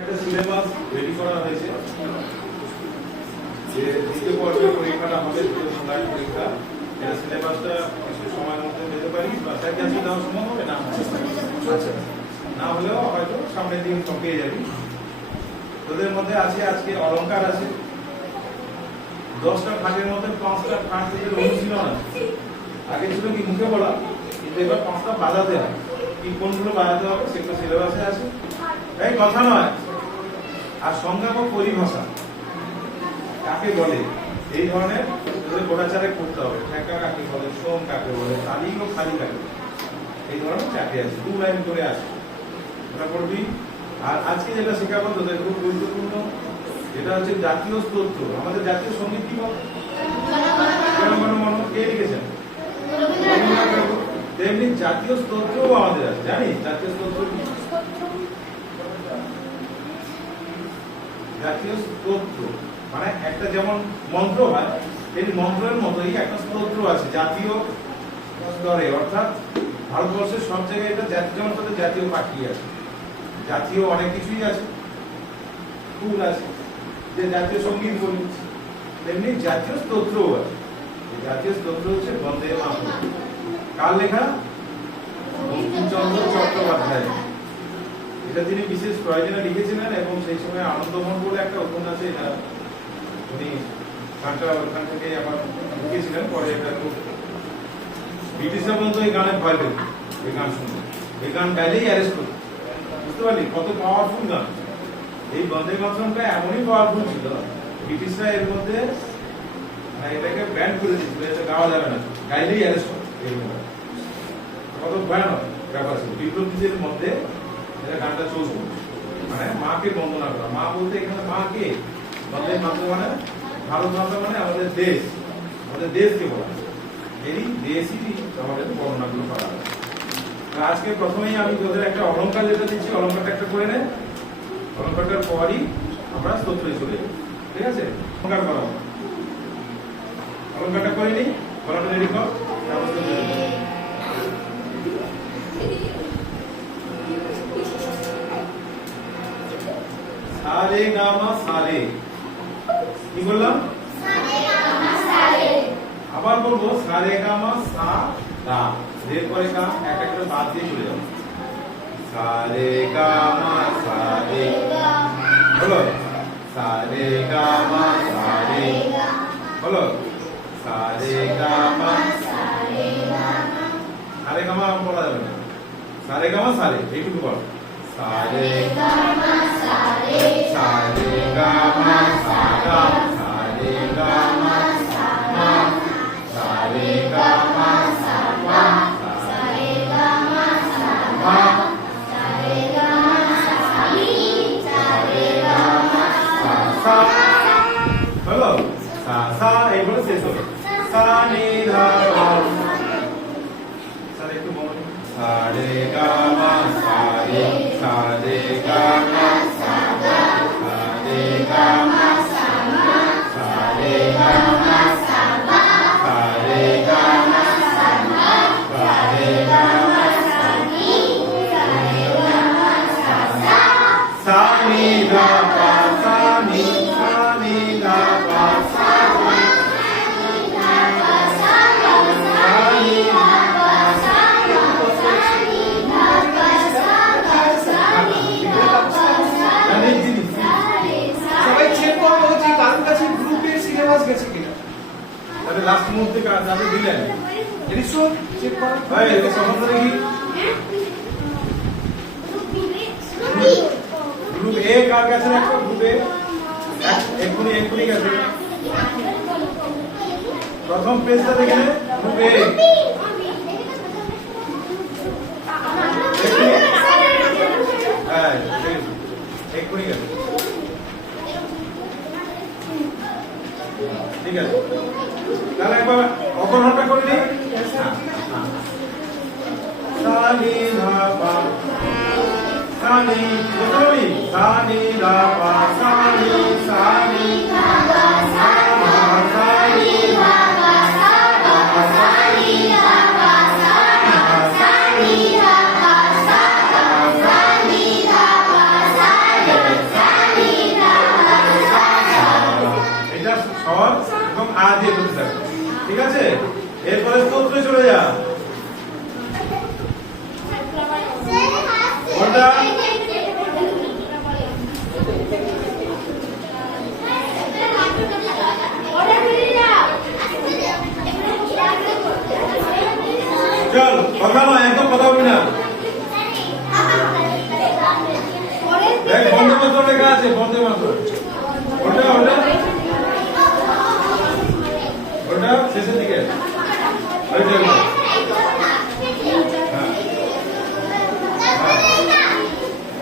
একটা syllabus ready করা হয়েছে যে দ্বিতীয় পর্যায়ে পরীক্ষাটা হবে, দ্বিতীয় মূল্যায়ন পরীক্ষা। এটা সিলেবাসটা কিছু সময়ের মধ্যে দিতে পারি বা স্যারকে আজকে দেওয়া সম্ভব হবে না? আচ্ছা, না হলেও হয়তো সামনের দিন পেয়ে যাবি। তোদের মধ্যে আছে আজকে অলংকার আছে, 10টা খাটের মধ্যে 5টা খাট থেকে অনুশীলন আছে। আগে ছিল কি মুখে বলা, কিন্তু এবার 5টা বাজাতে হয়। কি কোনগুলো বাজাতে হবে সেগুলো সিলেবাসে আছে, তাই কথা নয়। আর সংজ্ঞা বা পরিভাষা কাকে বলে এই ধরনের গোটাচারে করতে হবে। ঠেকা কাকে বলে, সোম কাকে বলে, খালি ও খালি কাকে বলে, এই ধরনের চাকরি আছে, 2 লাইন করে আছে, ওটা করবি। আর আজকে যেটা শেখাবো তোদের খুব গুরুত্বপূর্ণ, এটা হচ্ছে জাতীয় স্তোত্র। আমাদের জাতীয় সঙ্গীত কি বলে? কে লিখেছেন? তেমনি জাতীয় স্তোত্রও আমাদের আছে, জানিস জাতীয় স্তোত্র কি? জাতীয় স্তোত্র মানে একটা যেমন মন্ত্র হয়, এই মন্ত্রের মতোই একটা স্তোত্র আছে জাতীয় স্তরে, অর্থাৎ ভারতবর্ষের সব জায়গায় এটা যেমন তাদের জাতীয় পাখি আছে, জাতীয় অনেক কিছুই আছে, ফুল আছে, যে জাতীয় সঙ্গীত বলি, তেমনি জাতীয় স্তোত্রও আছে। জাতীয় স্তোত্র হচ্ছে বন্দে মাতরম। কার লেখা? বঙ্কিমচন্দ্র চট্টোপাধ্যায়। এটা তিনি বিশেষ প্রয়োজনে লিখেছিলেন এবং সেই সময় আনন্দমোহন বলে একটা উপন্যাসে এটা উনি গানটা ওখান থেকে আবার লিখেছিলেন। পরে এটা খুব ব্রিটিশরা পর্যন্ত এই গানে ভয় পেত, এই গান শুনতে, এই গান গাইলেই অ্যারেস্ট করত। বুঝতে পারলি কত পাওয়ারফুল গান। এই বন্দে মাতরমটা এমনই পাওয়ারফুল ছিল, ব্রিটিশরা এর মধ্যে এটাকে ব্যান করে দিয়েছিল, এটা গাওয়া যাবে না, গাইলেই অ্যারেস্ট হবে। কত ভয়ানক ব্যাপার ছিল বিপ্লবীদের মধ্যে। এটা গানটা চলছে মানে মাকে বন্দনা করা। মা বলতে এখানে মা কে? বন্দে মাতরম মানে ভারত মাতা, মানে আমাদের দেশ, আমাদের দেশকে বলা, এই দেশই আমাদের বর্ণনাগুলো করা হয়। আজকে প্রথমেই আমি তোদের একটা অলংকার যেটা দিচ্ছি, অলংকারটা একটা করে নে। অলংকারটার পরই আমরা স্তোত্রে চলে যাবো, ঠিক আছে? অলংকার করা, অলংকারটা করে নিই, গলাটা রেডি কর, তারপর সারে গামা সারে, কি বললাম? আবার বলবো সারে গামা সা দা, এরপরে গাম একটা করে বাদ দিয়ে চলে যাবো। সারে গামা সারে, বলো সারে গামা সারে, বলো সারে গামা সারে গামা বলা যাবে না, সারে গামা সারে এইটুকু বল। সারে গামা সারে, সারে গামা সাগা, সারে গামা সামা, সারে গামা সাপা, সারে গামা সামা, সারে গামা সানি, সারে গামা সা। হলো সা সা, এই বলে শেষ হবে। সা নি ধা পা, স্যার একটু বলুন। সারে গামা সারে, সারে গামা সাগা, সারে গামা সামা, সারে গামা সাপা, সারে গামা সামা, সারে গামা সানি, সারে গামা সাসা, সা নি ধা পা, সা নি ধা পা, সা নি ধা পা, সা নি ধা পা, সা নি ধা পা, সা নি ধা পা, সবাই চেক করো যে কার কাছে গ্রুপের সিলেবাস গেছে কিনা। তাহলে লাস্ট মুহূর্তে যাদের দিলেন এডিশন চেক করো। ভাই এটা সমস্যা দেখি। গ্রুপ এ কার কাছে রাখো? গ্রুপ এ এক্ষুনি গেছে। প্রথম পেজটা দেখে নে, গ্রুপ এ এক্ষুনি গেছে, ঠিক আছে? তাহলে একবার অপরাধটা করে নিই। সানি ধা পা, সানি বলি, সানি ধা পা, সানি সানি ধা পা, সানি সানি ধা পা, সানি ধা পা, সানি ধা পা, সানি ধা পা, সানি ধা পা, সানি দিয়ে করতে থাকো, ঠিক আছে? এরপরে স্তোত্রে চলে যা। কোনটা? চল, কথা নয়, একদম কথা বলবি না। দেখ, বন্দে মাতরম লেখা আছে, বন্দে মাতরম। ওটা ওটা ওটা শেষের দিকে ওইটা না। হ্যাঁ।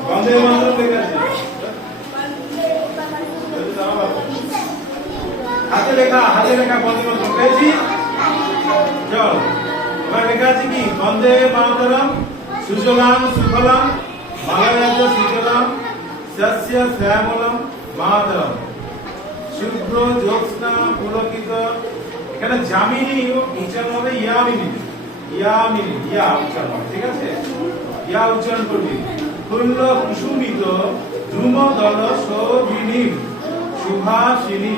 বন্দে মাতরম লেখা আছে, হাতে লেখা বন্দে মাতরম পেয়েছি। চল, এবার লেখা আছে কি? বন্দে মাতরম সুজলাম সুফলাম মালয়াজ শীতলাম শস্য শ্যামলম মাতরম শুভ্র জ্যোৎস্না পুলকিত। এখানে জামিনী উচ্চারণ হবে ইয়ামিনী, ইয়ামিনী, ইয়া উচ্চারণ হবে, ঠিক আছে? ইয়া উচ্চারণ করবি। ফুল্ল কুসুমিত ধ্রুম দল শোভিনী সুভাষিনী।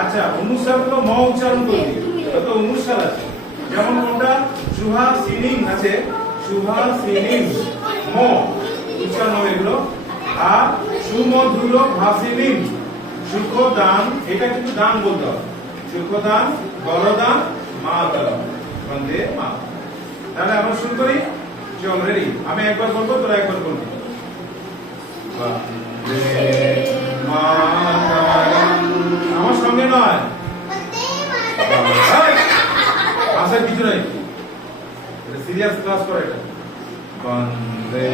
আচ্ছা, অনুসার গুলো ম উচ্চারণ করবি, কত অনুসার আছে, যেমন কোনটা? সুভাষিনী আছে, সুভাষিনী ম উচ্চারণ হবে এগুলো। আর সুমধুর ভাসিনী সুখদান, এটা কিন্তু দান বলতে হবে, সুখদান বরদান মাতরম বন্দে মাতরম। তাহলে আমরা শুরু করি। চল, রেডি? আমি একবার বলবো, তোরা একবার বলবি। বন্দে মাতরম, আমার সঙ্গে নয়, আসার কিছু নাই, সিরিয়াস ক্লাস করে এটা। বন্দে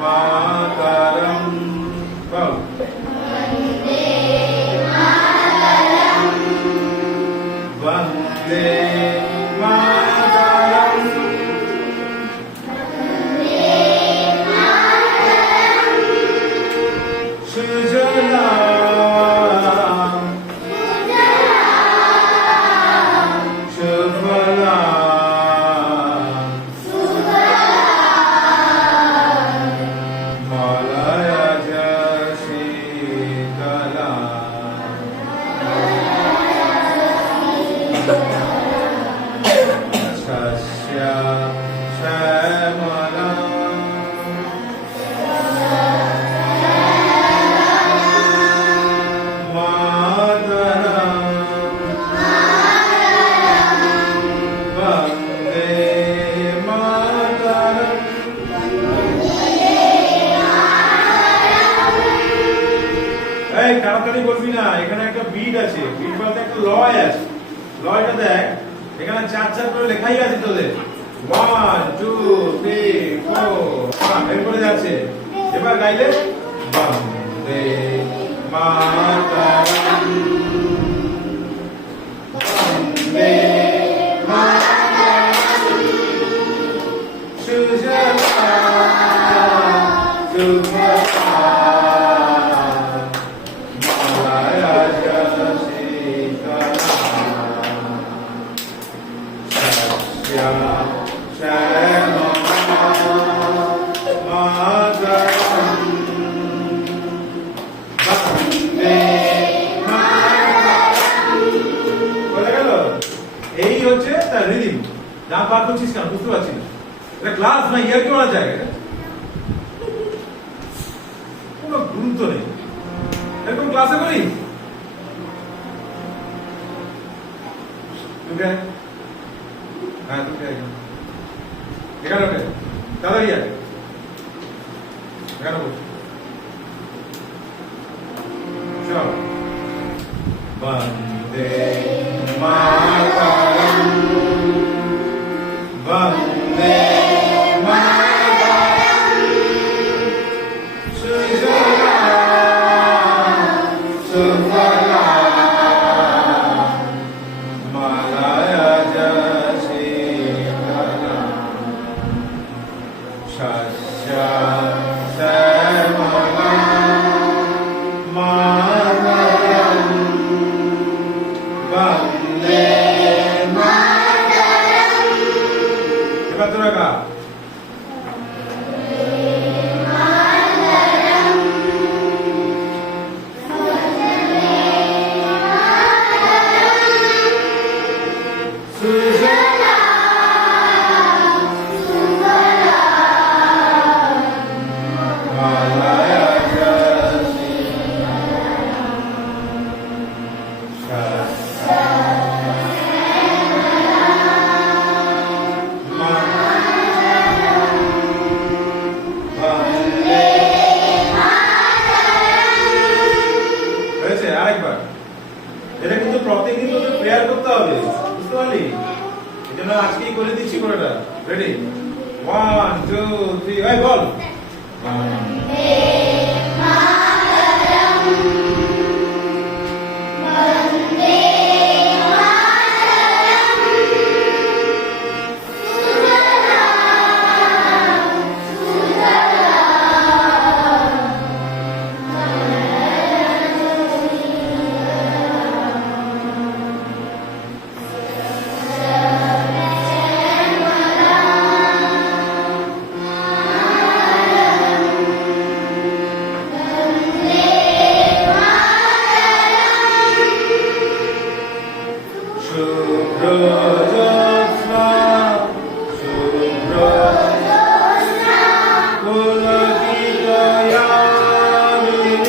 মাতরম, বল। বন্দে মাতরম, সুজলাম সুফলাম মালয়াজ শীতলাম শস্য শ্যামলাম মাতরম বন্দে মাতরম। এই তাড়াতাড়ি বলবি না, এখানে একটা বিট আছে, বিট বলতে একটা লয় আছে। লয়টা দেখ, এখানে 4 করে লেখাই আছে তোদের। 1 2 3 4 এরপরে যাচ্ছে। এবার গাইলে বন্দে মাতরম, বন্দে মাতরম, সুজলাম সুফলাম মালয়াজ শীতলাম শস্য শ্যামলাম মাতরম বন্দে মাতরম। বলে গেল? এই হচ্ছে তার রিদিম। যা পার করছিস কেন বুঝতে পারছি না, এটা ক্লাস না, ইয়ার কি বলা যায়? কোনো গুরুত্ব নেই, এরকম ক্লাসে করি। তোকে হ্যাঁ, তোকে এখানে ওঠে তাড়াতাড়ি আয়, এখানে বস। চল, বন্দে মাতরম, বন্দে মাতরম, সুজলাম সুফলাম মালয়াজ শীতলাম শস্য শ্যামলাম মাতরম বন্দে হবে, বুঝতে পারলি? এই জন্য আজকেই করে দিচ্ছি পুরোটা। রেডি? 1 2 3 এই বল। শুভ্র জ্যোৎস্না শুভ্র পুলকিতয়ামিনী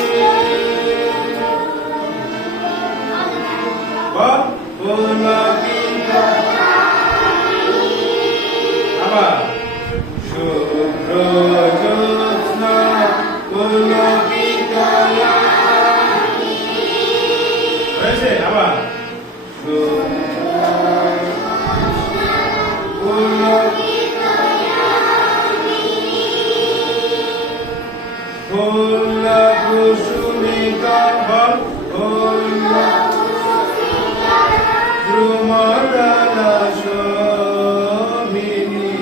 বল পুলকিত আবার শুভ্র জ্যোৎস্না পুলকিতয়ামিনী হয়েছে আবার কুসুমিকা বল ধ্রুমদালা শোভিনী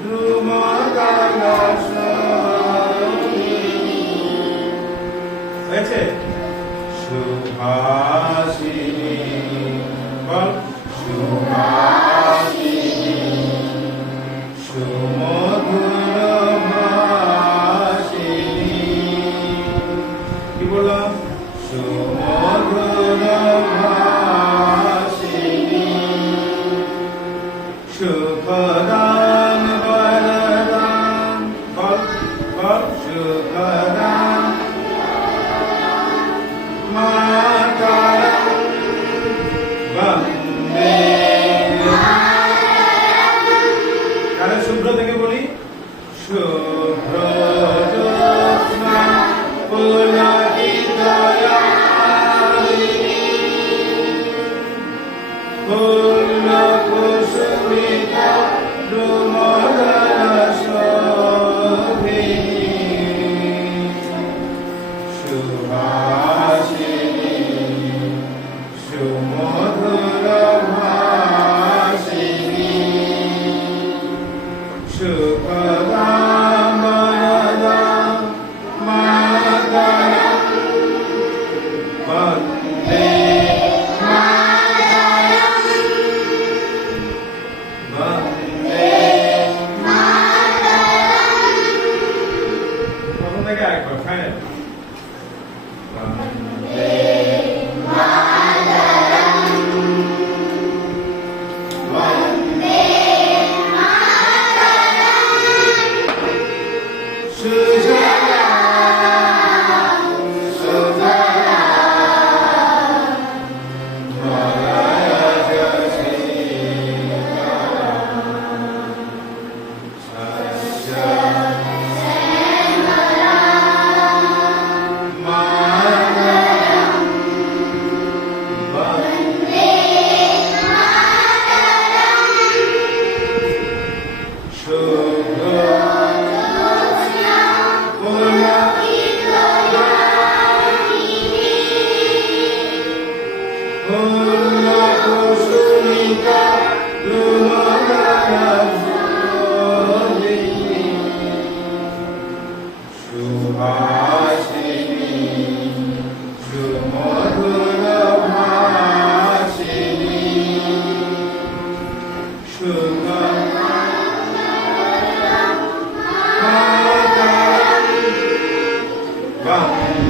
ধ্রুমদালা শোভিনী হয়েছে সুভাষিনী বল সুভাষিনী সুমধুর ভাষিনী কি বললাম সুমধুর ভাষিনী সুখদান বরদান বল বল সুখদান মাতারং বন্দে তাহলে শুভ্র থেকে বলি শুভ্র জ্যোৎস্না পুলকিতয়ামিনী কুসুমিতা ধ্রুমদালা শোভিনী সুভাষিনী সুমধুর ভাষিনী সুখদাম বরদাম মাতরং বন্দে বন্দে প্রথম থেকে আরেকবার ফাইনাল বন্দে Wow.